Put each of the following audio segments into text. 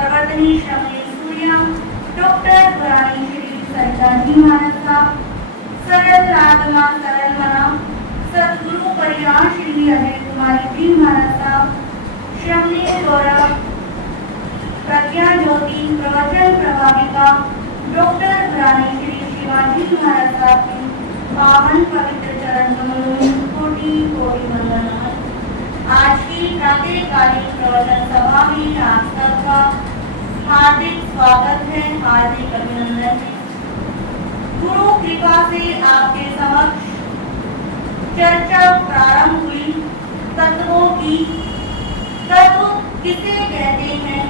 परवर्तनी श्रमणी Surya doctor पुराणी श्री सरदारजी महाराज साहब, सरल आत्मा सरल मना सदगुरु परिवार श्री अजय कुमारी जी महाराज साहब, श्रमणी गौरव प्रज्ञा ज्योति प्रवचन प्रभाविका डॉक्टर पुराणी श्री शिवाजी महाराज साहब की पावन पवित्र चरण कमलों में कोटि कोटि वंदन। आज की प्रातःकालीन प्रवचन सभा में आप सबका हार्दिक स्वागत है, हार्दिक अभिनंदन है। गुरु कृपा से आपके समक्ष चर्चा प्रारंभ हुई तत्वों की। तत्व किसे कहते हैं?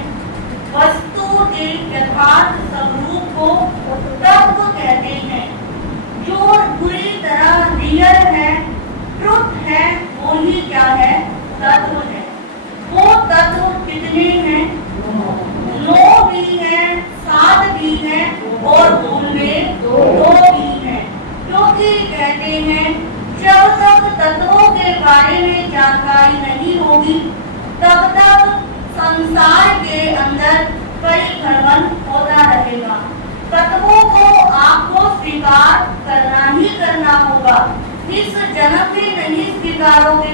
वस्तु के यथार्थ स्वरूप को तत्व कहते हैं। जो पूरी तरह रियल है, ट्रुथ है, वो ही क्या है? तत्व है। वो तत्व कितने हैं? 9 भी है, 7 भी है और उनमें 2 भी है। क्योंकि कहते हैं जब तक तत्वों के बारे में जानकारी नहीं होगी तब तक संसार के अंदर परिभ्रमण होता रहेगा। तत्वों को आपको स्वीकार करना ही करना होगा। इस जन्म में नहीं स्वीकारोगे,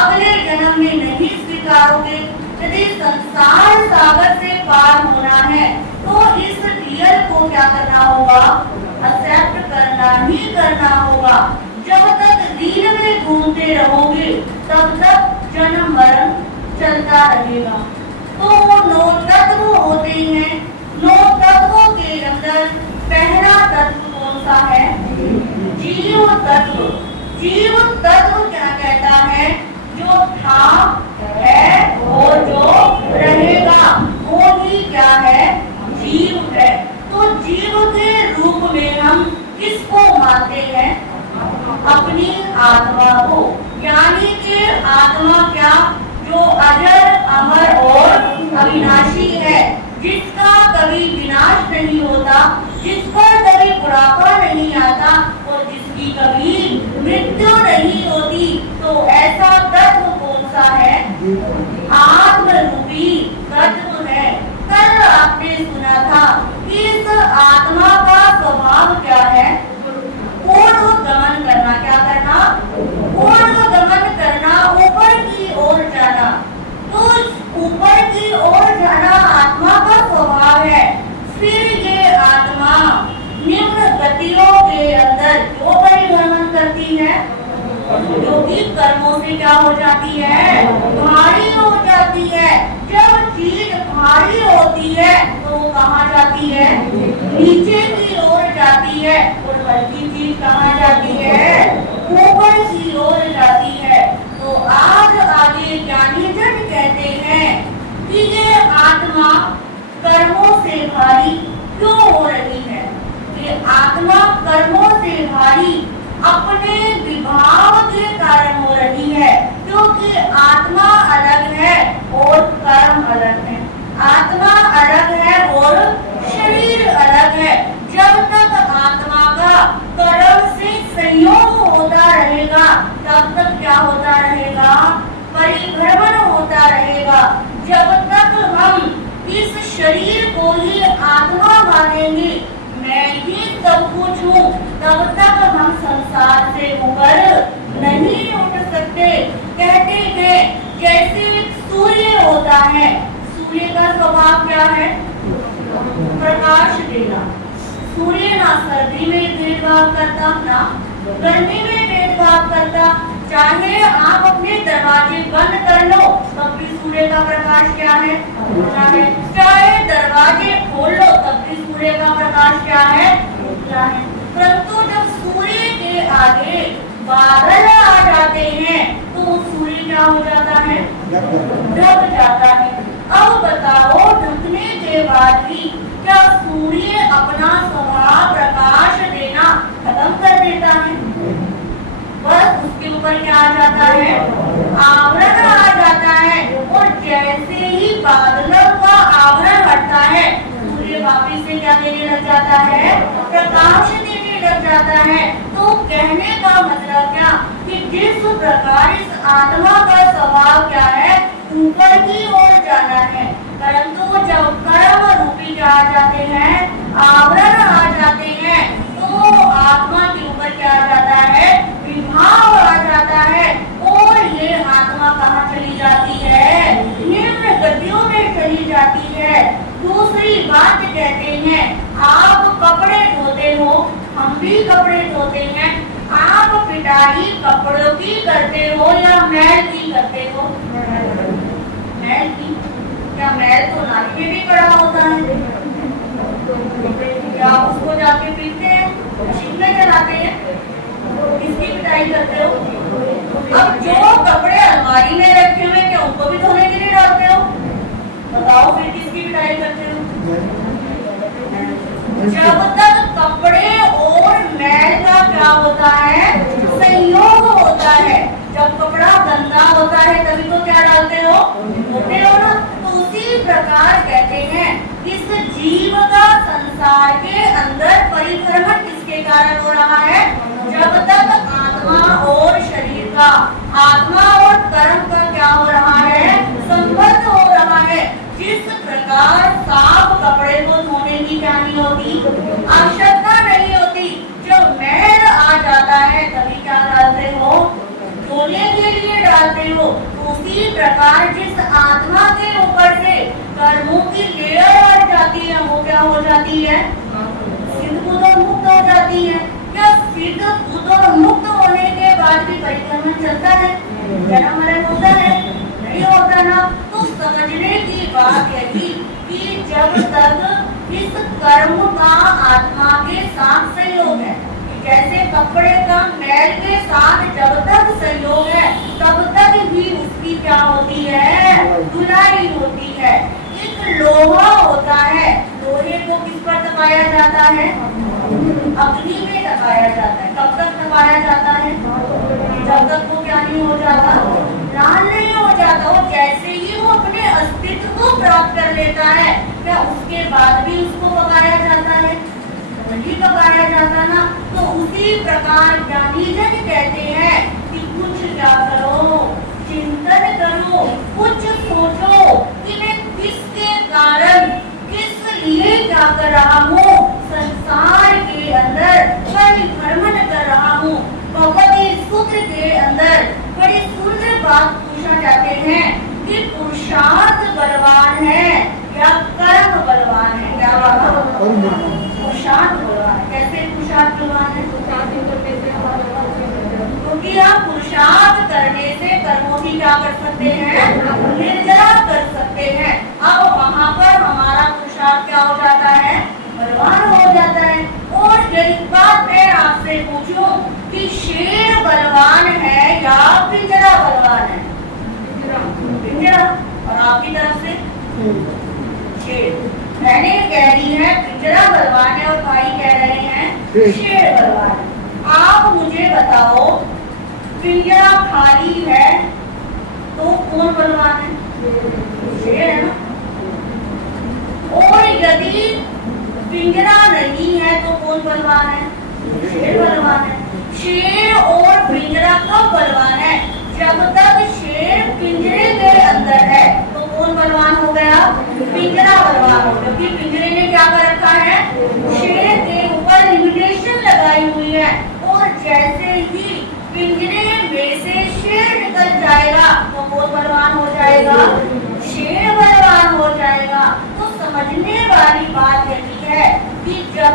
अगले जन्म में नहीं स्वीकारोगे। यदि संसार सागर से पार होना है तो इस रियल को क्या करना होगा? एक्सेप्ट करना ही करना होगा। जब तक रील में घूमते रहोगे तब तक जन्म मरण चलता रहेगा। तो वो 9 तत्व होते हैं। 9 तत्वों के अंदर पहला तत्व कौन सा है? जीव तत्व। जीव तत्व क्या कहता है? जो था है और जो रहेगा वो ही क्या है? जीव है। तो जीव के रूप में हम किसको मानते हैं? अपनी आत्मा को। यानी कि आत्मा क्या? जो अजर अमर और अविनाशी है, जिसका कभी विनाश नहीं होता, जिस पर कभी बुढ़ापा नहीं आता और जिसकी कभी मृत्यु नहीं होती। तो ऐसा तत्व कौन सा है? आत्मरूपी तत्व है। कल आपने सुना था कि इस आत्मा का स्वभाव क्या है? पूर्व गमन करना। क्या करना? पूर्व गमन करना, ऊपर की ओर जाना। तो ऊपर की ओर जाना आत्मा का स्वभाव है। फिर ये आत्मा निम्न गतियों के अंदर क्यों परिभ्रमण करती है? क्योंकि कर्मों से क्या हो जाती है? भारी हो जाती है। जब चीज भारी होती है तो कहाँ जाती है? नीचे की ओर जाती है। और हल्की चीज कहाँ जाती है? ऊपर की ओर जाती है। तो आज आगे ज्ञानी जन कहते हैं कि ये आत्मा कर्मों से भारी क्यों हो रही है? ये आत्मा कर्मों से भारी अपने विभाव के कारण हो रही है। क्योंकि आत्मा अलग है और कर्म अलग है। आत्मा अलग है और शरीर अलग है। जब तक आत्मा का कर्म से संयोग होता रहेगा तब तक क्या होता रहेगा? परिभ्रमण होता रहेगा। जब तक हम इस शरीर को ही आत्मा मानेंगे, मैं ही सब कुछ हूँ, तब तक हम संसार से ऊपर नहीं उठ सकते। कहते हैं जैसे सूर्य होता है, सूर्य का स्वभाव क्या है? प्रकाश देना। सूर्य ना सर्दी में भेदभाव करता, ना गर्मी में भेदभाव करता। चाहे आप अपने दरवाजे बंद कर लो तब भी सूर्य का प्रकाश क्या है? उतना है। चाहे दरवाजे खोल लो तब भी सूर्य का प्रकाश क्या है? उतना है। परंतु जब सूर्य के आगे बादल आ जाते हैं तो सूर्य क्या हो जाता है? ढक जाता है। अब बताओ, ढकने के बाद भी क्या सूर्य अपना स्वभाव प्रकाश देना खत्म कर देता है? बस उसके ऊपर क्या आ जाता है? आवरण आ जाता है। और जैसे ही बादलों का आवरण हटता है सूर्य वापिस से क्या देने लग जाता है? प्रकाश देने लग जाता है। तो कहने का मतलब क्या कि जिस प्रकार इस आत्मा का स्वभाव क्या है? ऊपर की ओर जाना है। परंतु जब कर्म रूपी आ जाते हैं, आवरण आ जाते हैं, तो आत्मा के ऊपर क्या आ जाता है? विभाव आ जाता है और ये आत्मा कहाँ चली जाती है? निम्न गतियों में चली जाती है। दूसरी बात कहते हैं, आप कपड़े धोते हो, हम भी कपड़े धोते हैं। आप पिटाई कपड़ों की करते हो या मैल की करते हो? मैल की। क्या मैल तो नाली में भी पड़ा होता है? क्या उसको जाके पीते हैं, मशीन में चलाते हैं? किसकी पिटाई करते हो? अब जो कपड़े अलमारी में रखे हुए, क्या उनको भी धोने के लिए डालते हो? बताओ फिर किसकी पिटाई करते हो? जब तक कपड़े और मैल का क्या होता है? संयोग होता है। जब कपड़ा गंदा होता है तभी तो क्या डालते हो? धोते हो ना। तो उसी प्रकार कहते हैं, इस जीव का संसार के अंदर परिभ्रमण किसके कारण हो रहा है? जब तक आत्मा और शरीर का, आत्मा और कर्म का क्या हो रहा है? संबंध हो रहा है। जिस प्रकार साफ कपड़े को धोने की क्या नहीं होती? आवश्यकता नहीं होती। जब मैल आ जाता है तभी क्या डालते हो? धोने के लिए डालते हो। उसी प्रकार जिस आत्मा के ऊपर से कर्मों की लेयर हट जाती है, वो क्या हो जाती है? सिद्ध बुद्ध और मुक्त हो जाती है। क्या सिद्ध बुद्ध और मुक्त होने के बाद भी परिक्रमण चलता है? जन्म मरण होता है? नहीं होता ना। तो समझने की बात यही कि जब तक इस कर्म का आत्मा के साथ संयोग है, जैसे कपड़े का मैल के साथ जब तक संयोग है तब तक ही उसकी क्या होती है? धुलाई होती है। एक लोहा होता है, लोहे को किस पर तपाया जाता है? अग्नि में तपाया जाता है। कब तक तपाया जाता है? जब तक वो क्या नहीं हो जाता? लाल नहीं हो जाता। और जैसे ही वो अपने अस्तित्व को प्राप्त कर लेता है, क्या उसके बाद भी उसको पकाया जाता है? नहीं पकाया जाता ना। तो उसी प्रकार ज्ञानी जन कहते हैं कि कुछ क्या करो, चिंतन करो, कुछ सोचो कि मैं किसके कारण, किस लिए क्या कर रहा हूँ, संसार के अंदर परिभ्रमण कर रहा हूँ। भगवती सूत्र के अंदर बड़ी सुंदर बात पूछा जाते हैं कि पुरुषार्थ बलवान है या कर्म बलवान है? क्या पुरुषार्थ बलवान है। कैसे पुरुषार्थ बलवान है? क्योंकि आप पुरुषार्थ करने से कर्मों की क्या कर सकते हैं? निर्जरा कर सकते हैं। अब वहाँ पर हमारा पुरुषार्थ क्या हो जाता है? बलवान हो जाता है। और एक बात मैं आपसे पूछूं कि शेर बलवान है या पिंजरा बलवान है? पिंजरा। और आपकी तरफ से शेर। मैंने कह रही है पिंजरा बलवान है और भाई कह रहे हैं शेर बलवान है। आप मुझे बताओ, पिंजरा खाली है तो कौन बलवान है? शेर है ना। और यदि पिंजरा नहीं है तो कौन बलवान है? शेर बलवान है। शेर और पिंजरा कब बलवान है? जब तक शेर पिंजरे के अंदर है तो कौन बलवान हो गया? पिंजरा बलवान हो। क्योंकि पिंजरे ने क्या कर रखा है? शेर के ऊपर लिमिटेशन लगाई हुई है। और जैसे ही पिंजरे में से शेर निकल जाएगा तो कौन बलवान हो जाएगा? शेर बलवान हो जाएगा। तो समझने वाली बात यही है कि जब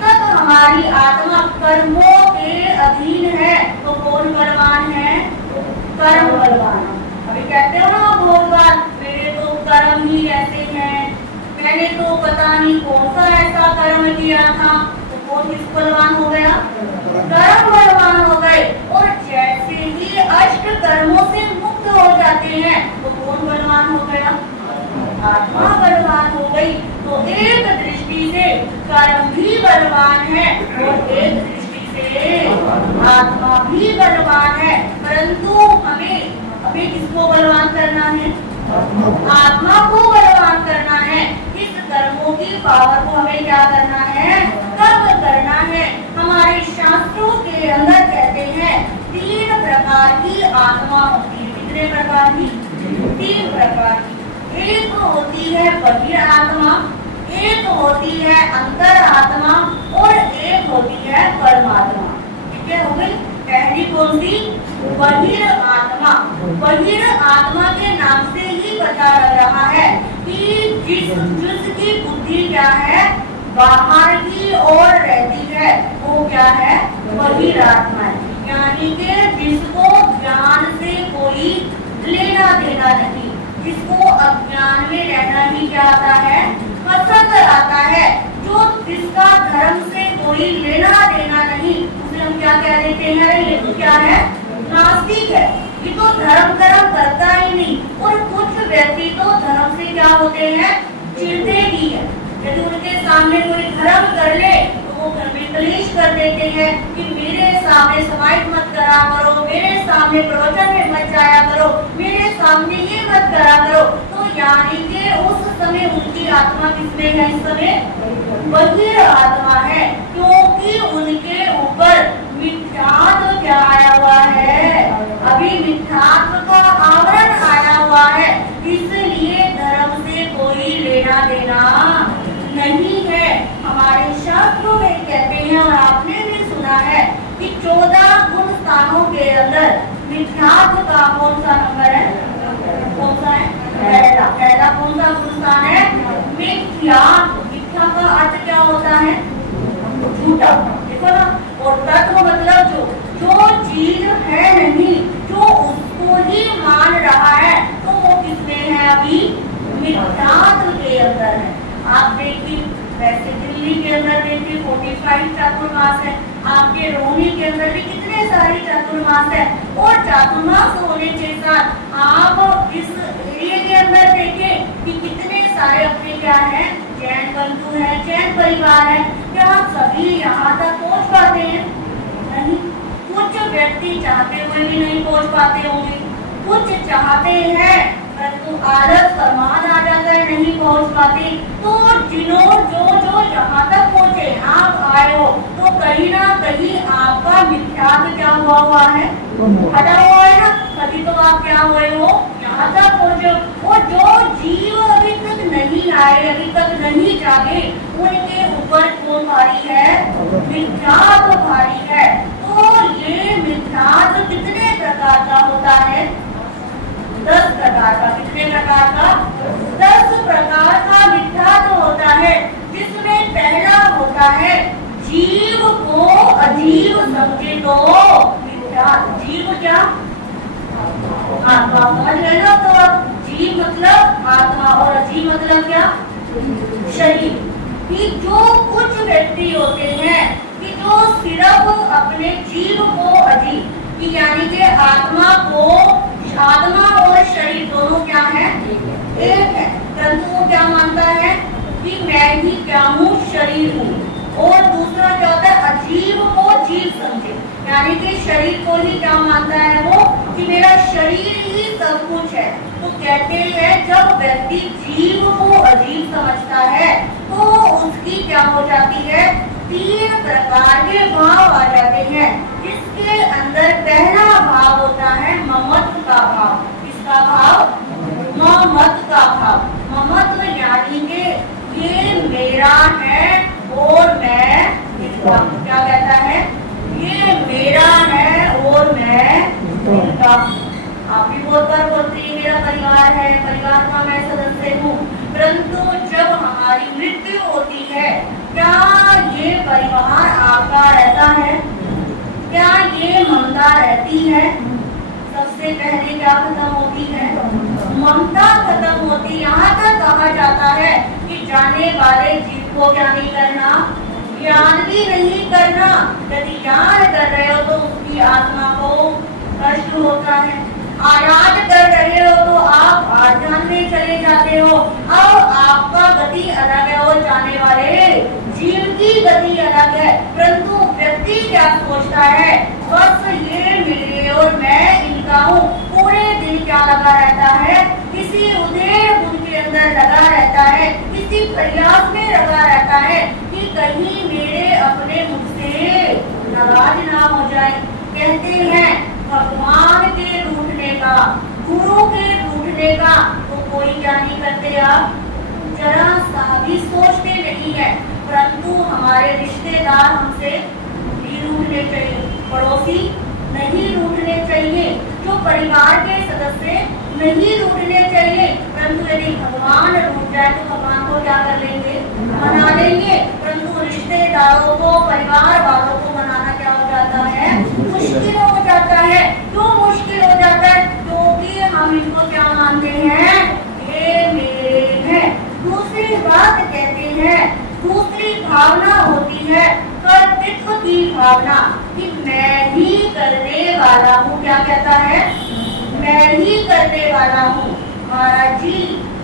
तक हमारी आत्मा कर्मों के अधीन है तो कौन बलवान है? कर्म बलवान। अभी कहते हो ना बहुत बार, मेरे तो कर्म ही ऐसे हैं, मैंने तो पता नहीं कौन सा ऐसा कर्म किया था। तो कौन किस बलवान हो गया? कर्म बलवान हो गए। और जैसे ही अष्ट कर्मों से मुक्त हो जाते हैं तो कौन बलवान हो गया? आत्मा बलवान हो गई। तो एक दृष्टि से कर्म भी बलवान है और एक दृष्टि से आत्मा भी बलवान है। परंतु हमें किसको बलवान करना है? आत्मा को बलवान करना है। इस कर्मों की पावर को हमें क्या करना है? कब करना है? हमारे शास्त्रों के अंदर कहते हैं 3 प्रकार की आत्मा होती है। प्रकार की? 3 प्रकार की। एक होती है बहिर आत्मा, एक होती है अंतर आत्मा और एक होती है परमात्मा। ठीक है, हो गई। पहली कौन सी? बहिर आत्मा। बहिर आत्मा के नाम से ही पता लग रहा है कि जिसकी बुद्धि क्या है, बाहर की ओर रहती है, वो क्या है? बहिर आत्मा है। यानी कि जिसको ज्ञान से कोई लेना देना नहीं, जिसको अज्ञान में रहना ही क्या आता है? पसंद आता है। जो जिसका धर्म से कोई लेना देना नहीं, उसे हम क्या कह देते हैं? ये तो क्या है? नास्तिक है। ये तो धर्म कर्म करता ही नहीं। और कुछ व्यक्ति तो धर्म से क्या होते हैं? चिढ़ते भी है। यदि उनके सामने कोई धर्म कर ले तो वो घर में कलेश कर देते हैं कि मेरे सामने समाहित मत करा करो, मेरे सामने प्रवचन में मत जाया करो, मेरे सामने ये मत करा करो। तो यानी कि उस समय उनकी आत्मा किसमें है? इस समय बहिर आत्मा है, क्योंकि उनके ऊपर मिथ्यात्व क्या आया हुआ है? अभी मिथ्यात्व का आवरण आया हुआ है, इसलिए धर्म से कोई लेना देना नहीं है। हमारे शास्त्रों में कहते हैं और आपने भी सुना है कि 14 गुण स्थानों के अंदर मिथ्यात्व का कौन सा नंबर है? कौन सा है? पहला कौन सा गुण स्थान है? मिथ्या। मिथ्या का अर्थ क्या होता है? झूठा। देखो ना, और तत्व मतलब जो चीज है नहीं, जो उसको ही मान रहा है, तो वो किसमें है? अभी मिथ्यात्व के अंदर है। आप देखिए, वैसे दिल्ली के अंदर देखिए 45 चातुर्मास है, आपके रोहिणी के अंदर भी कितने सारे चातुर्मास है। और चातुर्मास होने के साथ आप इस एरिया के अंदर देखें कि कितने सारे अपने क्या है? जैन बंधु है, जैन परिवार है। क्या सभी यहाँ तक पहुँच पाते हैं? नहीं। कुछ व्यक्ति चाहते हुए भी नहीं पहुँच पाते होंगे, कुछ चाहते हैं परंतु आलस फरमान आ जाता है, नहीं पहुँच पाते। तो जो यहाँ तक पहुँचे, आप आए हो तो कहीं ना कहीं आपका मिथ्यात्व क्या हुआ है? हटा हुआ है ना, तभी तो आप क्या हुए हो? यहाँ तक पहुँचे। और जो जीव अभी तक नहीं आए, अभी तक नहीं जागे, उनके ऊपर कौन भारी है? मिथ्यात्व भारी है। तो ये मिथ्यात्व कितने प्रकार का होता है? 10 प्रकार का। कितने प्रकार का? 10 प्रकार का मिथ्यात्व होता है, जिसमें पहला होता है जीव को अजीव समझे तो मिथ्यात्व। जीव क्या? आत्मा। समझ गए ना? तो अब जीव मतलब आत्मा और अजीव मतलब क्या? शरीर। कि जो कुछ व्यक्ति होते हैं कि जो सिर्फ अपने जीव को अजीव, कि यानी कि आत्मा और शरीर दोनों क्या है? एक है। परंतु वो क्या मानता है कि मैं ही क्या हूँ? शरीर हूँ। और दूसरा क्या होता है? अजीव को जीव समझे, यानी कि शरीर को ही क्या मानता है वो? कि मेरा शरीर ही सब कुछ है। तो कहते हैं जब व्यक्ति जीव को अजीव समझता है तो उसकी क्या हो जाती है? 3 प्रकार के भाव आ जाते हैं, जिसके अंदर पहला भाव होता है ममत्व का भाव। किसका भाव? ममत्व का भाव। ममत्व यानी कि ये मेरा है और मैं इसका। क्या कहता है? ये मेरा है और मैं इसका। आप भी बहुत बार बोलते हैं मेरा परिवार है, परिवार का मैं सदस्य हूँ। परंतु जब हमारी मृत्यु होती है, क्या ये परिवार आपका रहता है? क्या ये ममता रहती है? सबसे पहले क्या खत्म होती है? ममता खत्म होती। यहाँ तक कहा जाता है कि जाने वाले जीव को क्या नहीं करना? ज्ञान भी नहीं करना। यदि ज्ञान कर रहे हो तो उसकी आत्मा को कष्ट होता है। आराध कर रहे हो तो आप आध्यात्म में चले जाते हो। अब आपका गति अलग है और जाने वाले जीव की गति अलग है। परंतु व्यक्ति क्या सोचता है? बस ये मेरे और मैं इनका हूँ। पूरे दिन क्या लगा रहता है? किसी उदेर गुण के अंदर लगा रहता है, किसी प्रयास में लगा रहता है कि कहीं मेरे अपने मुख से नाराज ना हो जाए। कहते हैं भगवान के रूठने का गुरु के रूठने का तो कोई क्या नहीं करते, आप जरा सा भी सोचते नहीं है। परंतु हमारे रिश्तेदार हमसे नहीं रूठने चाहिए, पड़ोसी नहीं रूठने चाहिए, जो परिवार के सदस्य नहीं रूठने चाहिए। परंतु यदि भगवान रूठ जाए तो भगवान को क्या कर लेंगे, मना लेंगे। परंतु रिश्तेदारों को, परिवार वालों को मनाना क्या हो जाता है, मुश्किल हो जाता है। क्यों मुश्किल हो जाता है? क्योंकि हम इनको क्या मानते हैं, ये मेरे हैं। दूसरी बात कहते हैं, दूसरी भावना होती है कर्तृत्व की भावना, कि मैं ही करने वाला हूँ। क्या कहता है, मैं ही करने वाला हूँ। महाराज जी,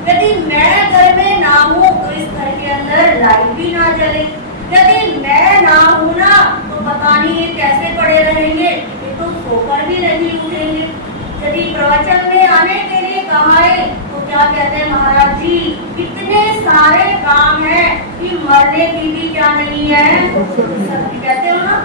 यदि मैं घर में ना हूँ तो इस घर के अंदर लाइट भी ना जले। यदि मैं ना हूँ ना तो पता नहीं ये कैसे पड़े रहेंगे, ये तो सोकर भी नहीं उठेंगे। यदि प्रवचन में आने के लिए कहा है तो क्या कहते हैं महाराज जी, इतने सारे काम हैं कि मरने की भी क्या नहीं है, सब कहते हो ना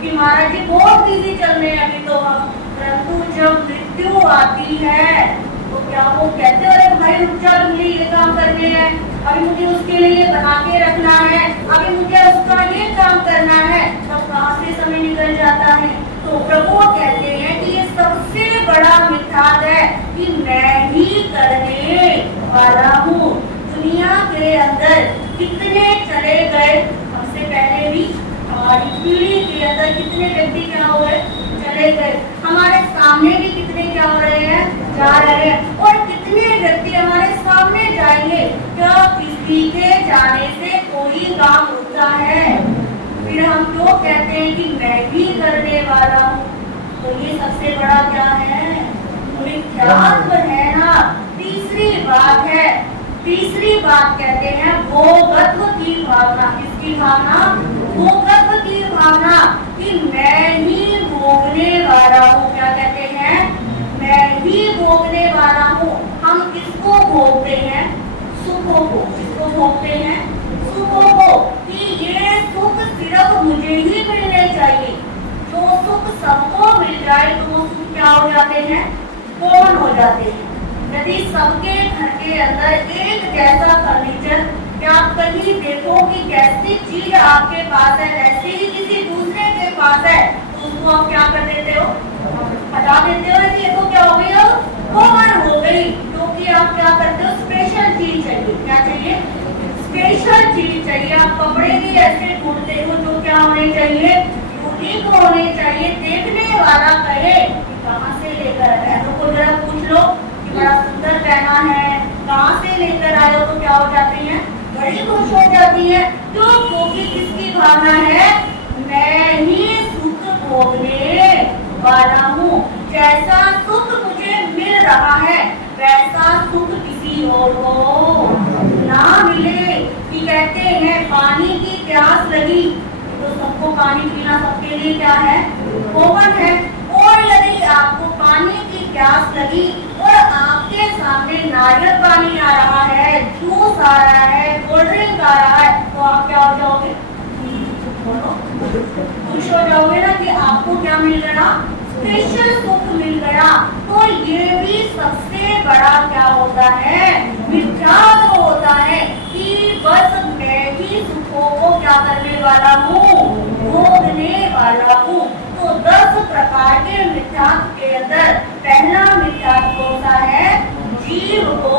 कि महाराज जी बहुत बिजी चल रहे हैं अभी तो हम। परंतु जब मृत्यु आती है तो क्या वो कहते हो, अरे भाई रुक जा, मुझे ये काम करने हैं, अभी मुझे उसके लिए बना के रखना है, अभी मुझे उसका ये काम करना है, तब कहाँ से समय निकल जाता है। तो प्रभु कहते हैं कि ये सबसे बड़ा मिथ्यात्व है कि मैं ही करने वाला हूँ। दुनिया के अंदर कितने चले गए, हमसे पहले भी हमारी पीढ़ी के अंदर कितने व्यक्ति क्या हुए, चले गए। हमारे सामने भी कितने क्या हो रहे हैं, जा रहे हैं। और कितने व्यक्ति हमारे सामने जाएंगे। क्या किसी के जाने से कोई काम होता है? फिर हम क्यों कहते हैं कि मैं भी करने वाला हूँ? तो ये सबसे बड़ा क्या है, मिथ्यात्व है ना। तीसरी बात है, तीसरी बात कहते हैं भोगत्व की भावना। किसकी भावना, भोगत्व की भावना, कि मैं ही भोगने वाला हूँ। क्या कहते हैं, मैं ही भोगने वाला हूँ। हम किसको भोगते हैं, सुखों को। किसको भोगते हैं, सुखों को, कि ये सुख सिर्फ मुझे ही मिलने चाहिए। जो सुख सबको मिल जाए तो वो सुख क्या हो जाते हैं, कौन हो जाते हैं। यदि सबके घर के अंदर एक जैसा फर्नीचर, क्या आप कहीं देखो कि जैसी चीज आपके पास है वैसे ही किसी दूसरे के पास है, तो उसको आप क्या कर देते हो, हटा देते हो कि ये तो क्या हो गई, कॉमन हो गई। क्योंकि आप क्या करते हो, स्पेशल चीज चाहिए। क्या चाहिए, स्पेशल चीज चाहिए। आप कपड़े भी ऐसे ढूंढते हो जो क्या होने चाहिए, यूनिक होने चाहिए, देखने वाला कहे कहाँ से लेकर आए। तो को जरा पूछ लो कि बड़ा सुंदर पहना है, कहाँ से लेकर आए हो, तो क्या हो जाती है, बड़ी खुश हो जाती है। क्यों, क्योंकि किसकी भावना है, मैं ही सुख भोगने वाला हूँ। जैसा सुख मुझे मिल रहा है वैसा सुख किसी और को ना मिले। कि कहते हैं पानी की प्यास लगी तो सबको पानी पीना सबके लिए क्या है, कॉमन है। और यदि आपको पानी की प्यास लगी और आपके सामने नारियल पानी आ रहा है, जूस आ रहा है, कोल्ड ड्रिंक आ रहा है, तो आप क्या हो जाओगे, खुश हो जाओगे ना कि आपको क्या मिल गया, स्पेशल सुख मिल गया। तो ये भी सबसे बड़ा क्या होता है, मिथ्यात्व होता है कि बस मैं ही सुखों को क्या करने वाला हूँ, भोगने वाला हूँ। तो 10 प्रकार के मिथ्यात्व के अंदर पहला मिथ्यात्व होता है जीव को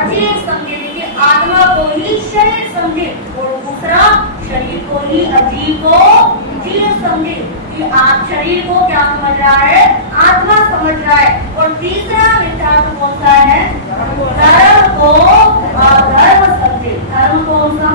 अजीव समझे, देखिए आत्मा को ही शरीर समझे, और दूसरा शरीर को ही अजीव को जीव समझे। कि आप शरीर को क्या समझ रहा है, आत्मा समझ रहा है। और तीसरा मिथ्यात्व होता है धर्म को अधर्म समझे। धर्म कौन सा,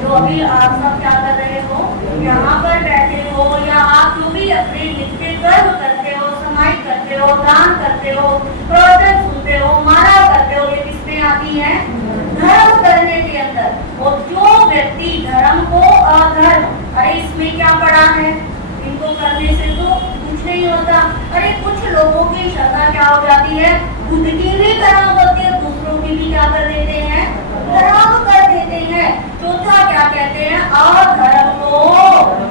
जो अभी आप सब क्या कर रहे हो, यहाँ पर बैठे हो, या आप जो भी अपने नित्य कर्म करते हो, समाई करते हो, दान करते हो, प्रवचन सुनते हो, माला करते हो, ये किसमें आती है, धर्म करने के अंदर। और जो व्यक्ति धर्म को अधर्म, अरे इसमें क्या पड़ा है, इनको करने से तो कुछ नहीं होता। अरे कुछ लोगों की श्रद्धा क्या हो जाती है, खुद की भी खराब होती है, दूसरों की भी क्या कर देते हैं, खराब कर देते हैं। चौथा क्या कहते हैं, अधर्म को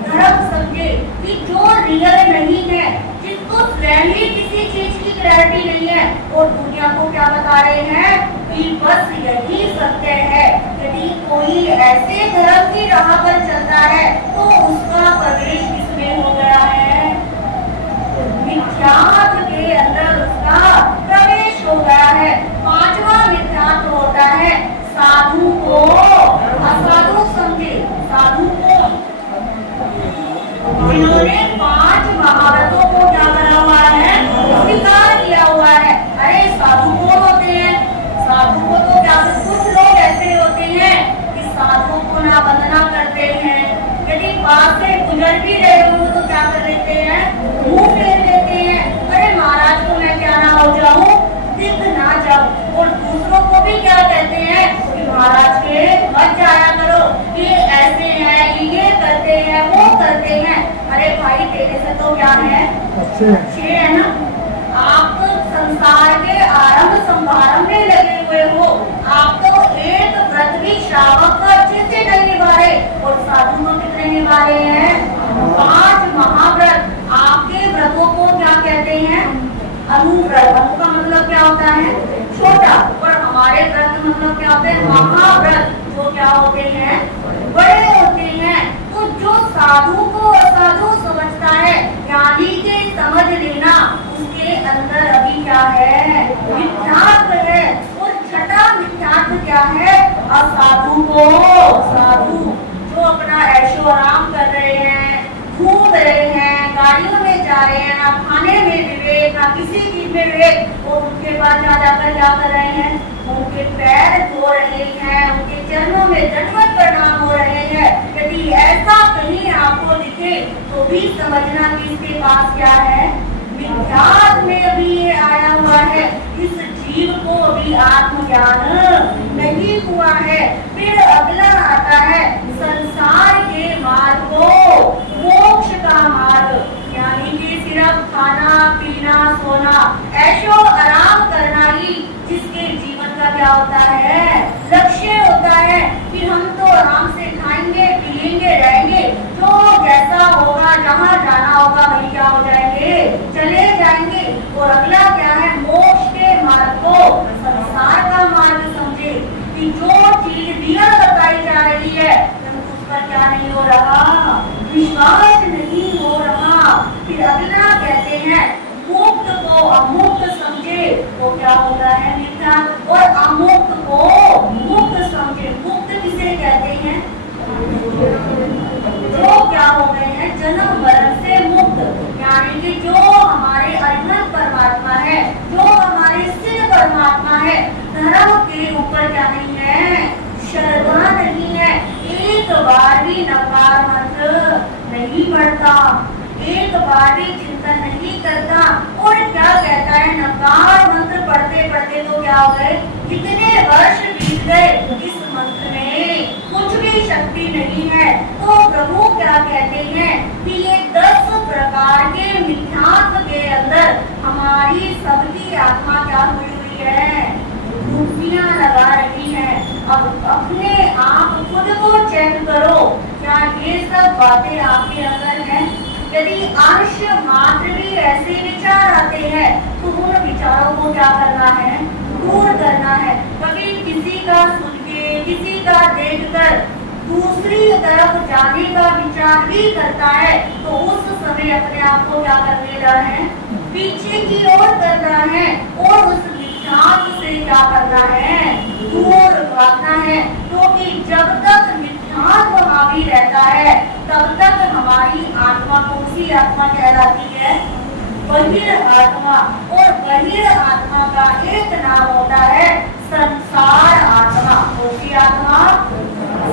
धर्म समझे। कि जो रियल नहीं है, जिसको स्वयं ही किसी चीज की ऐसे धर्म की राह पर चलता है तो उसका प्रवेश किसमें हो गया है? मिथ्यात्व के अंदर उसका प्रवेश हो गया है। पांचवा मिथ्यात्व होता है साधु को असाधु समझे। साधु को जिन्होंने 5 महाव्रतों को क्या करा हुआ है? स्वीकार किया हुआ है। अरे साधु कौन होते हैं? साधु को तो क्या कुछ लोग ऐसे होते हैं कि साधुओं को ना वंदना करते हैं, यदि पास से गुजर भी रहे हो तो क्या कर लेते हैं? मुंह फेर देते हैं। अरे महाराज को मैं क्या ना हो जाऊं, दिख ना जाऊं। और दूसरों को भी क्या कहते हैं कि महाराज के मत जाया करो, ये ऐसे हैं, ये करते हैं, वो करते हैं। अरे भाई तेरे से तो क्या है, अच्छे है ना। आप संसार के आरंभ संभारंभ में लगे हुए हो, आप तो एक व्रत भी श्रावक को अच्छे से नहीं निभा रहे, और साधु को कितने निभा रहे हैं? 5 महाव्रत। आपके व्रतों को क्या कहते हैं? अनुव्रत। अनु का मतलब क्या होता है? छोटा। और हमारे व्रत का मतलब क्या होते हैं? महाव्रत। जो क्या होते हैं? बड़े होते हैं। तो जो साधु को असाधु समझता है, यानी कि समझ लेना उसके अंदर अभी क्या है? मिथ्यात्व है। और छठा मिथ्यात्व क्या है? असाधु को साधु, जो अपना ऐशो आराम कर रहे हैं, घूम रहे हैं, गाड़ियों में जा रहे हैं, ना खाने में विवेक, ना किसी चीज में विवेक, और उनके बाद जाकर क्या कर रहे हैं? उनके पैर धो रहे हैं, उनके चरणों में दंडवत प्रणाम हो रहे हैं। यदि ऐसा कहीं आपको दिखे तो भी समझना कि इसके पास क्या है? मिथ्यात्व में अभी ये आया हुआ है। इस जीव को अभी आत्मज्ञान नहीं हुआ है। फिर अगला आता है संसार के मार्ग को, मोक्ष का मार्ग, यानी कि सिर्फ खाना पीना सोना ऐशो आराम करना ही जिसके जीवन का क्या होता है? लक्ष्य होता है कि हम तो आराम से खाएंगे पिएंगे रहेंगे, जो जैसा होगा जहाँ जाना होगा वही क्या हो जाएंगे? चले जाएंगे। और अगला क्या है? मोक्ष के मार्ग को संसार का मार्ग समझे कि जो चीज रियल बताई जा रही है उस पर क्या नहीं हो रहा? विश्वास नहीं हो रहा। फिर अगला कहते हैं मुक्त को अमुक्त समझे, वो क्या होता है? मिथ्या। और अमुक्त को मुक्त समझे। मुक्त किसे कहते हैं? जो क्या हो गए हैं? जन्म मरण से मुक्त, यानी कि जो हमारे अरिहंत परमात्मा है, जो हमारे सिर परमात्मा है, धर्म के ऊपर क्या नहीं है? श्रद्धा नहीं है। एक बार भी नकार मंत्र नहीं पढ़ता, एक बार भी चिंतन नहीं करता। और क्या कहता है? नकार मंत्र पढ़ते पढ़ते तो क्या हो गए? कितने वर्ष बीत गए, इस मंत्र में कुछ भी शक्ति नहीं है। तो प्रभु क्या कहते हैं कि ये 10 प्रकार के मिथ्यात्व के अंदर हमारी सबकी आत्मा क्या हुई है? डुबकियां लगा रही है। अब अपने आप खुद को चेक करो, क्या ये सब बातें आपके अंदर हैं? यदि अंश मात्र भी ऐसे विचार आते हैं तो उन विचारों को क्या करना है? दूर करना है। कभी किसी का सुन के, किसी का देखकर दूसरी तरफ जाने का विचार भी करता है तो उस समय अपने आप को क्या कर लेना है? पीछे की ओर करना है, और उस मिथ्यात्व से क्या करना है? दूर भागना है। क्योंकि जब तक मिथ्यात्व हावी रहता है तब तक हमारी आत्मा कौन सी आत्मा कहलाती है? बहिर आत्मा। और बहिर आत्मा का एक नाम होता है संसार आत्मा। कौन सी आत्मा?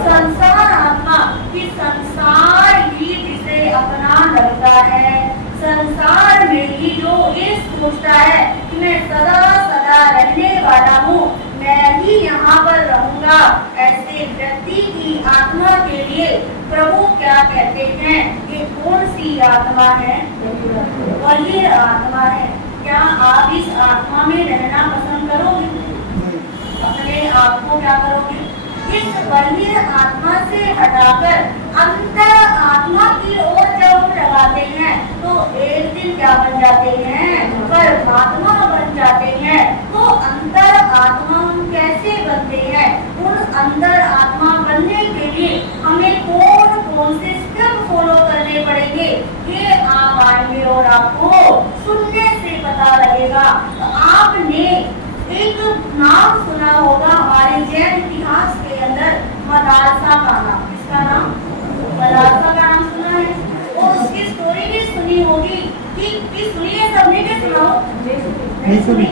संसार आत्मा। कि संसार ही जिसे अपना लगता है, संसार में ही जो ये सोचता है कि मैं सदा सदा रहने वाला हूँ, मैं ही यहाँ पर रहूंगा, ऐसे व्यक्ति की आत्मा के लिए प्रभु क्या कहते हैं? ये कौन सी आत्मा है? बहिर आत्मा है। क्या आप इस आत्मा में रहना पसंद करोगे? अपने आप को क्या करोगे? इस बहिर आत्मा से हटाकर अंतर आत्मा की ओर जब हम लगाते हैं तो एक दिन क्या बन जाते हैं? परमात्मा बन जाते हैं। तो अंतर आत्मा हम कैसे बनते हैं? उन अंतर आत्मा बनने के ये आप आएंगे और आपको सुनने से पता लगेगा। तो आपने एक नाम सुना होगा हमारे जैन इतिहास के अंदर, मदालसा का नाम। किसका नाम? मदालसा का नाम सुना है, और उसकी स्टोरी भी सुनी होगी। कि सुनी है सबने के सुनाओ? नहीं सुनी।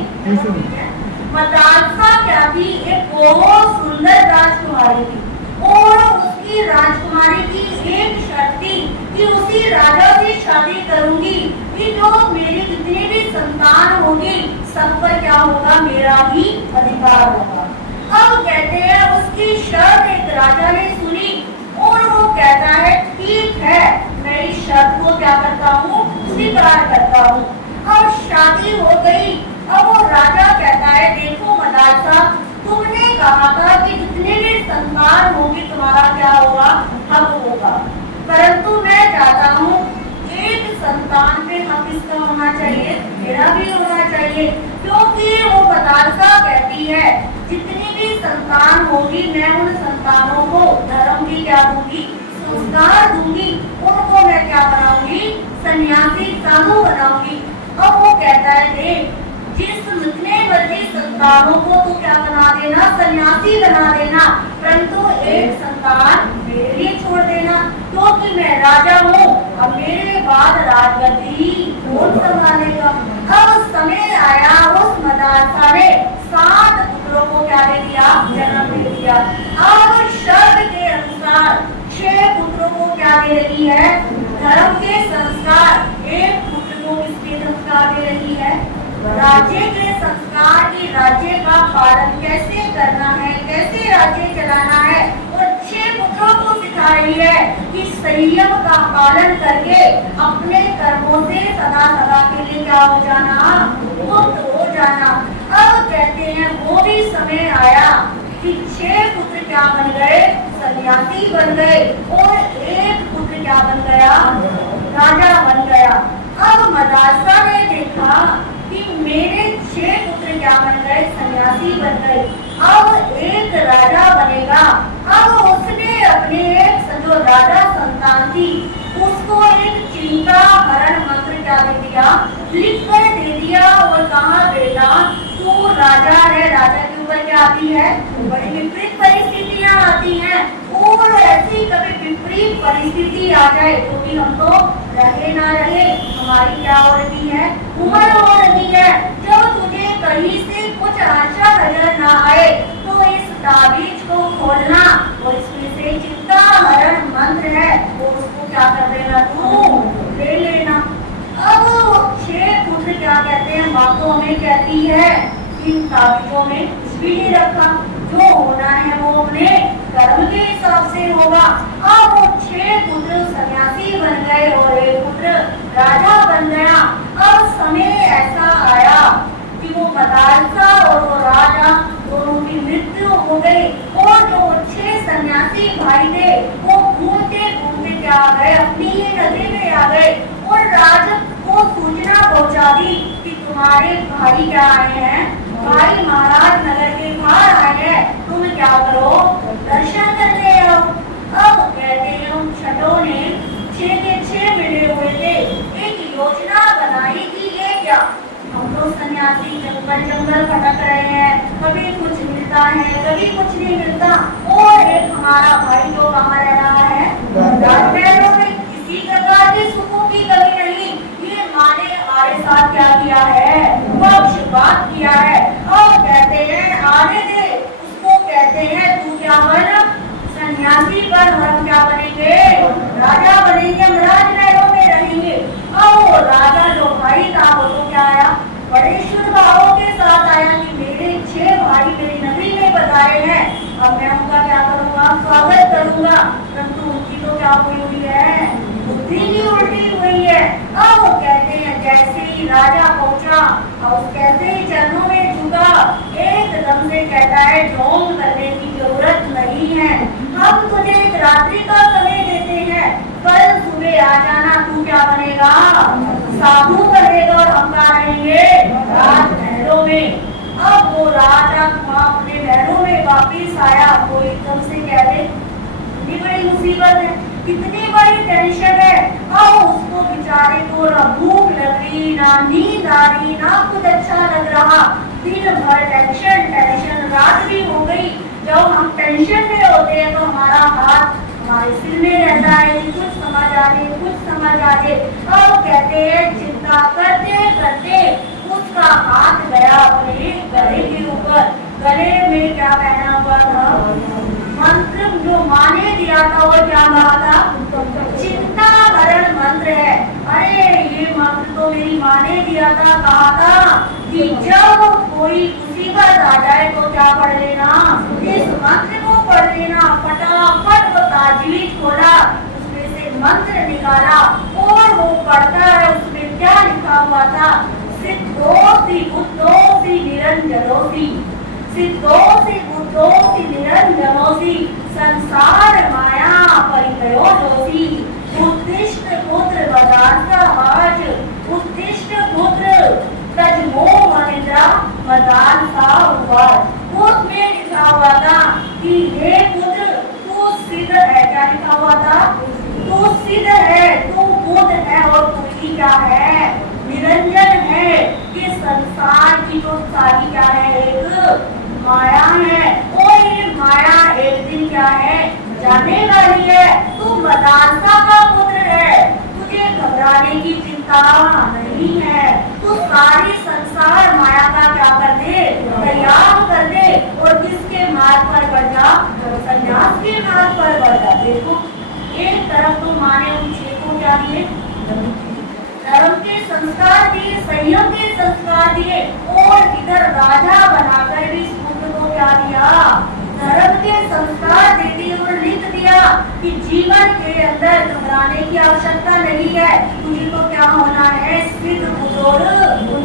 मदालसा क्या थी? एक बहुत सुंदर राजकुमारी थी, और उसकी राजकुमारी की एक शर्त थी कि उसी राजा से शादी करूंगी कि जो मेरी जितनी भी संतान होगी सब पर क्या होगा? मेरा ही अधिकार होगा। अब कहते हैं उसकी शर्त एक राजा ने सुनी, और वो कहता है ठीक है, मैं इस शर्त को क्या करता हूँ? स्वीकार करता हूँ। अब शादी हो गई। अब वो राजा कहता है देखो मदालसा, तुमने कहा था कि जितने भी संतान होगी तुम्हारा क्या होगा? हक होगा, परंतु मैं चाहता हूँ एक संतान पे हक इसका होना चाहिए, मेरा भी होना चाहिए। क्योंकि वो मदालसा कहती है जितनी भी संतान होगी मैं उन संतानों को धर्म की क्या दूंगी? संस्कार दूंगी, उनको मैं क्या बनाऊंगी? सन्यासी, साधु बनाऊंगी। अब वो कहता है देख, जितने मर्जी संतानों को तू क्या बना देना? सन्यासी बना देना, परंतु एक संतान मेरे लिए छोड़ देना, क्योंकि मैं राजा हूँ। अब मेरे बाद राजगद्दी कौन संभालेगा? अब समय आया, उस मदालसा ने 7 पुत्रों को क्या दे दिया? जन्म दे दिया। अब शर्त के अनुसार 6 पुत्रों को क्या दे रही है? धर्म के संस्कार। एक पुत्र को किसके संस्कार दे रही है? राज्य के संस्कार की, राज्य का पालन कैसे करना है, कैसे राज्य चलाना है। और 6 पुत्रों को सिखा रही है कि संयम का पालन करके अपने कर्मों से सदा सदा के लिए क्या हो जाना? मुक्त हो जाना। अब कहते हैं वो भी समय आया कि 6 पुत्र क्या बन गए? सन्यासी बन गए, और एक पुत्र क्या बन गया? राजा बन गया। अब मदालसा ने देखा कि मेरे 6 पुत्र क्या बन गए? सन्यासी बन गए, अब एक राजा बनेगा। अब उसने अपने एक जो राजा संतान थी उसको एक चिंता हरण मंत्र क्या दे दिया? लिख कर दे दिया, और कहा बेटा तू राजा है, राजा के ऊपर क्या आती है? बड़ी विपरीत परिस्थितियां आती हैं, और ऐसी कभी विपरीत परिस्थिति आ जाए तो भी हम तो रहे ना रहे, हमारी क्या हो रही है? उम्र हो रही है। जब तुझे कहीं से कुछ आशा नजर ना आए तो इस ताबीज को खोलना, और इसमें से चिंता हरण मंत्र है वो उसको क्या कर देना? तू ले लेना। अब 6 पुत्र क्या कहते हैं? माँ तो हमें कहती है इन ताबीजों में कुछ भी नहीं रखा, जो होना है वो अपने कर्म के हिसाब से होगा। अब वो 6 पुत्र सन्यासी बन गए और एक पुत्र राजा बन गया। अब समय ऐसा आया कि वो मदालसा और वो राजा दोनों की मृत्यु हो गई, और जो 6 सन्यासी भाई थे वो घूमते घूमते क्या आ गए? अपनी ही नगरी में आ गए, और राजा को सूचना पहुंचा दी कि तुम्हारे भाई क्या आए हैं? भाई महाराज नगर के बाहर आए हैं, तुम क्या करो? दर्शन कर ले आओ। अब कहते हैं उन छठों ने 6 के 6 मिले हुए थे, एक योजना बनाई कि ये क्या, हम लोग सन्यासी जंगल भटक रहे हैं, कभी कुछ मिलता है कभी कुछ नहीं मिलता, और एक हमारा भाई जो कहाँ रह रहा है? राजमहलों में, किसी प्रकार के सुखों की कमी नहीं। ये माँ ने हमारे साथ क्या किया है? पक्षपात किया है। और कहते हैं आने दे उसको, कहते हैं तू क्या बन? सन्यासी बन, हम क्या बनेंगे? राजा बनेंगे, हम राजमहलों में रहेंगे। और राजा जो भाई था वो तो क्या आया? बड़े शुद्ध भावों के साथ आया कि मेरे 6 भाई मेरी नगरी में बताए हैं, अब मैं उनका क्या करूँगा? स्वागत करूँगा। परंतु उनकी तो क्या हुई है? बुद्धि ही उल्टी हुई है। अब वो कहते हैं जैसे ही राजा पहुंचा और कैसे ही चरणों में झुका, एकदम से कहता है ढोंग करने की जरूरत नहीं है, हम तुझे एक रात्रि का समय देते हैं, कल सुबह आ जाना, तू क्या बनेगा? साधु बनेगा, और हम कहाँ रहेंगे? राजमहलों में। अब वो राजा अपने महलों में वापिस आया, वो एकदम से कह दे इतनी बड़ी मुसीबत है, कितनी बड़ी टेंशन है। अब उसको नींद आ रही, ना कुछ अच्छा लग रहा, दिन भर टेंशन, रात भी हो गई। जब हम टेंशन में होते हैं तो हमारा हाथ हमारे सिर में रहता है, कुछ समझ आ जाए। अब कहते हैं चिंता करते करते उसका हाथ गया अपने गले के ऊपर। गले में क्या पहना हुआ था? मंत्र जो माँ ने दिया था, वो क्या कहा था? चिंता भरण मंत्र है। अरे ये मंत्र तो मेरी माँ ने दिया था, कहा था कि जब कोई मुसीबत आ जाए तो क्या पढ़ लेना? इस मंत्र को पढ़ लेना। फटाफट वो ताजवीज खोला, उसमें से मंत्र निकाला और वो पढ़ता है। उसमें क्या लिखा हुआ था? सिद्धोसी बुद्धोसी निरंजनोसी, सिद्धोसी बुद्धोसी निरंजनोसी, संसार माया परितयोसी, उत्तिष्ठ पुत्र वदार्थावाच, उत्तिष्ठ पुत्र तजमोह निद्रा मदानसा उवाच। उसमें लिखा हुआ था कि हे पुत्र तू सिद्ध है। क्या लिखा हुआ था? तू सिद्ध है, तू बुद्ध है और तू ही क्या है? निरंजन है। ये संसार की जो सारी क्या है? एक माया है और ये माया एक दिन क्या है? जाने वाली है। तू मदानसा का पुत्र है, तुझे घबराने की चिंता नहीं है। तू सारी संसार माया का क्या कर दे? त्याग कर दे और किसके मार्ग पर बढ़ जा? संन्यास के मार्ग पर बढ़ जा। देखो एक तरफ तो माँ ने उन को क्या दिए? धर्म के संस्कार दिए, संयम के संस्कार दिए और इधर राजा बनाकर भी इस पुत्र को क्या दिया? धर्म के संस्कार दे दिए और लिख दिया कि जीवन के अंदर घबराने की आवश्यकता नहीं है। तुझे तो क्या होना है? सिद्ध बुद्ध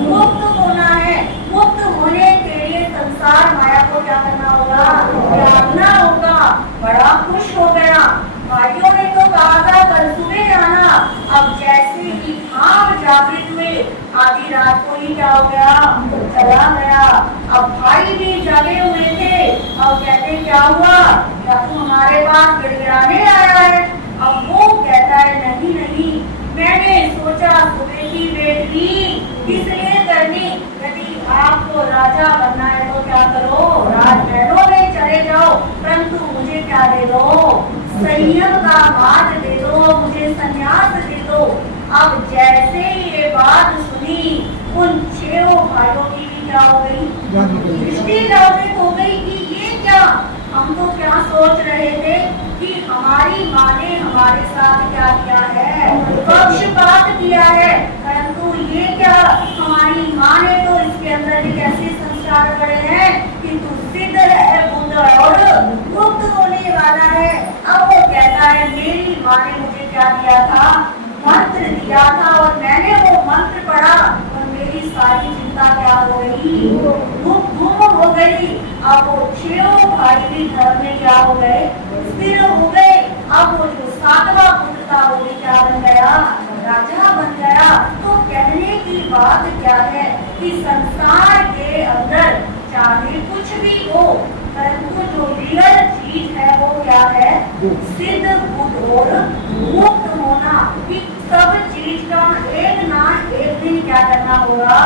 मुक्त होना है। मुक्त होने के लिए संसार माया को क्या करना होगा? त्यागना होगा। बड़ा खुश हो गया। भाइयों ने तो कहा था कल सुबह आना। अब जैसे ही आप जागृत हुए, आधी रात को ही क्या हो गया? चला गया। अब भाई भी जगे हुए थे। अब कहते क्या हुआ? क्या तू हमारे पास गिड़गिड़ाने आया है? अब वो कहता है नहीं, मैंने सोचा सुबह की बेटी इसलिए करनी, यदि आपको राजा बनना है तो क्या करो? राजमहलों में चले जाओ, परंतु मुझे क्या दे दो? संयम का मार्ग दे दो, मुझे संन्यास दे दो। अब जैसे ही ये बात सुनी, उन 6 भाइयों की भी क्या हो गई? दृष्टि जागृत हो गई कि ये क्या? हम तो क्या सोच रहे थे कि हमारी माँ ने हमारे साथ क्या किया है? पक्षपात किया है, परंतु ये क्या? हमारी माँ ने तो इसके अंदर भी कैसे संस्कार पड़े हैं कि तू सिद्ध है, बुद्ध और मुक्त होने वाला है। अब वो कहता है मेरी माँ ने मुझे क्या दिया था? मंत्र दिया था और मैंने वो मंत्र पढ़ा और मेरी सारी चिंता क्या हो गई? गुम हो गई। अब वो 6 भाई भी धर्म में क्या हो गए? स्थिर हो गए। अब वो जो 7वां पुत्र था वो भी क्या बन गया? राजा बन गया। तो कहने की बात क्या है कि संसार के अंदर चाहे कुछ भी हो, परंतु जो रियल चीज है वो क्या है? सिद्ध बुद्ध और मुक्त होना। कि सब चीज का एक ना एक दिन क्या करना होगा?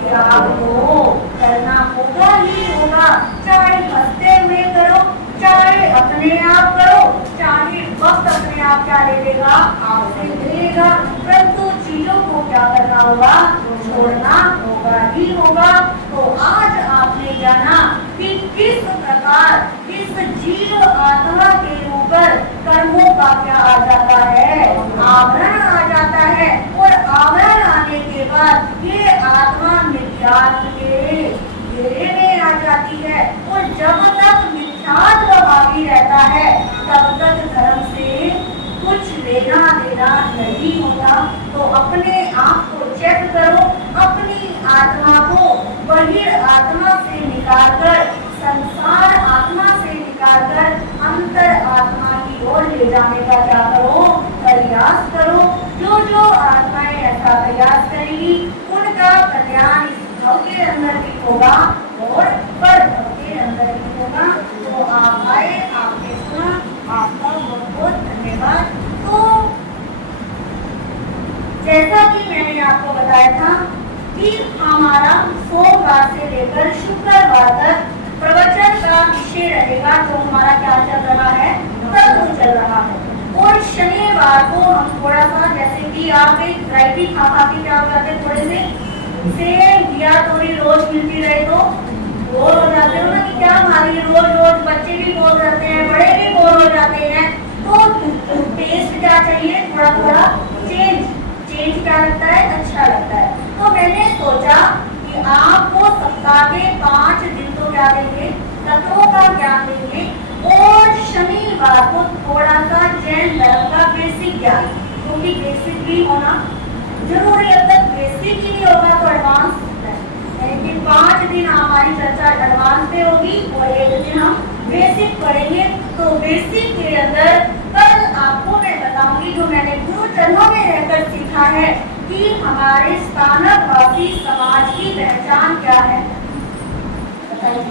त्याग को करना होगा ही होगा। चाहे हंसते हुए करो, चाहे अपने आप करो, चाहे वक्त अपने आप क्या ले लेगा? आपसे लेगा, परंतु चीजों को क्या करना होगा? छोड़ना होगा ही होगा। तो आज आपने जाना कि किस प्रकार इस जीव आत्मा के ऊपर कर्मों का क्या आ जाता है? आवरण आ जाता है। और आवरण आने के बाद ये आत्मा मिथ्यात्व के घेरे में आ जाती है। और जब तक मिथ्यात्व बाकी रहता है तब तक धर्म से कुछ लेना देना नहीं होता। तो अपने आप को चेक करो, अपनी आत्मा को बहिर आत्मा से निकालकर, संसार आत्मा से निकालकर अंतर आत्मा की ओर ले जाने का क्या करो? प्रयास करो। जो जो आत्माएं ऐसा प्रयास करेंगी उनका कल्याण इस भाव के अंदर भी होगा और पर भाव के अंदर भी होगा। तो आप आए, आपने सुना, आपका बहुत बहुत धन्यवाद। तो जैसा कि मैंने आपको बताया था कि हमारा सोमवार से लेकर शुक्रवार तक प्रवचन का विषय रहेगा जो हमारा क्या चल रहा है, तत्व चल रहा है। और शनिवार को हम थोड़ा सा, जैसे कि आप एक वैरायटी खा के क्या हो जाते, थोड़े से या थोड़ी रोज मिलती रहे तो बोर हो जाते हो ना, कि क्या हमारी रोज रोज, बच्चे भी बोर रहते हैं, बड़े भी बोर हो जाते हैं। तो टेस्ट क्या चाहिए, थोड़ा थोड़ा चेंज क्या लगता है, अच्छा लगता है। तो मैंने सोचा कि आपको सप्ताह के 5 दिन तो क्या देंगे, तत्वों का ज्ञान देंगे, और शनिवार को थोड़ा सा जैन धर्म का बेसिक ज्ञान, क्योंकि बेसिक भी होना जरूरी। अब तक बेसिक ही नहीं होगा तो एडवांस, लेकिन 5 दिन हमारी चर्चा एडवांस पे होगी और 1 दिन हम बेसिक पढ़ेंगे। तो बेसिक के अंदर कल आपको मैं बताऊंगी जो मैंने गुरु चरणों में रहकर सीखा है कि हमारे स्थानकवासी समाज की पहचान क्या है। बताइए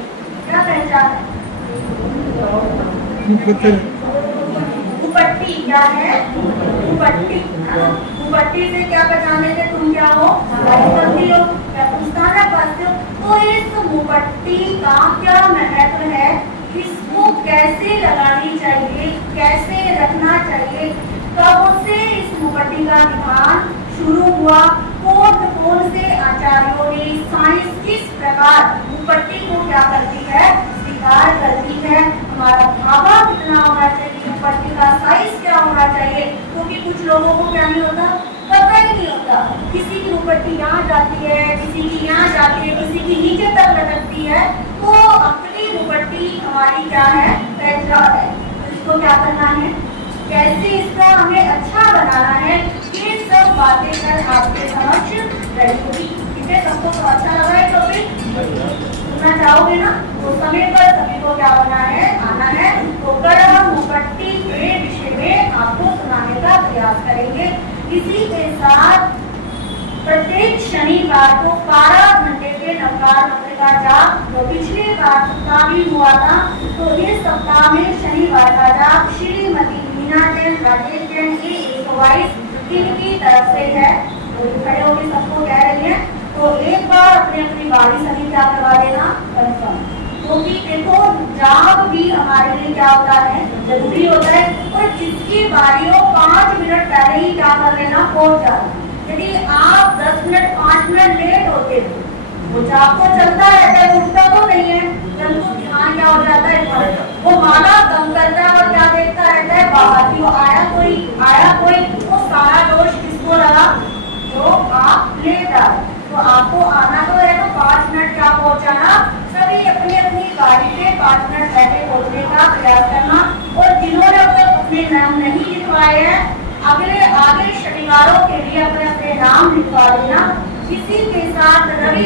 क्या पहचान है? उपट्टी क्या है? उपट्टी से क्या पहचान लेते, तुम क्या हो, स्थानकवासी हो या तुम स्थानकवासी हो। तो इस मुपट्टी का क्या महत्व है, इसको कैसे लगानी चाहिए, कैसे रखना चाहिए, कब से इस मुपट्टी का निर्माण शुरू हुआ, कौन से आचार्यों ने, साइंस किस प्रकार मुपट्टी को क्या करती है, स्वीकार करती है, हमारा भावा कितना होना चाहिए, मुपट्टी का साइज क्या होना चाहिए। क्योंकि कुछ लोगों को क्या नहीं होता, पता ही नहीं होता, किसी की मुपट्टी यहाँ जाती है, किसी की यहाँ जाती है, किसी की नीचे तक लटकती है। तो अपनी मुपट्टी हमारी क्या है, पहचान है। तो इसको क्या करना है, कैसे इसका हमें अच्छा बनाना है, ये सब बातें कर आपके समक्ष रही होगी। ठीक है, सबको तो अच्छा लगा है, तो फिर सुनना चाहोगे ना, तो समय पर सभी को क्या होना है, आना है। तो कल हम मुपट्टी के विषय में आपको सुनाने का प्रयास करेंगे। इसी के साथ प्रत्येक शनिवार को 12 घंटे के नवकार मंत्र का जाप, जो पिछले बार सप्ताह भी हुआ था, तो इस सप्ताह में शनिवार का जाप श्रीमती मीना जैन, राजेश जैन की 122 इनकी तरफ से है। तो खड़े होकर सबको कह रही है, तो एक बार अपनी अपनी बारी सभी क्या करवा देना, कंफर्म। क्योंकि देखो जाप भी हमारे लिए क्या होता है, जरूरी होता है। और जिसकी बारी हो 5 मिनट पहले ही क्या कर लेना, पहुंच जाना। यदि आप 10 मिनट 5 मिनट लेट होते हो, वो जाप तो चलता रहता है, उठता तो नहीं है, जब तो ध्यान क्या हो जाता है, वो माला कम करता है और क्या देखता रहता है बाहर की, वो आया कोई, वो सारा दोष किसको लगा, जो आप लेट आए। तो आपको आना तो है, तो 5 मिनट क्या पहुंचाना, सभी अपनी अपनी गाड़ी से 5 मिनट पहले पहुंचने का प्रयास करना। और जिन्होंने अब तक अपने नाम नहीं लिखवाए हैं, आगे शनिवारों के लिए अपने अपने नाम लिखवा देना। इसी के साथ रवि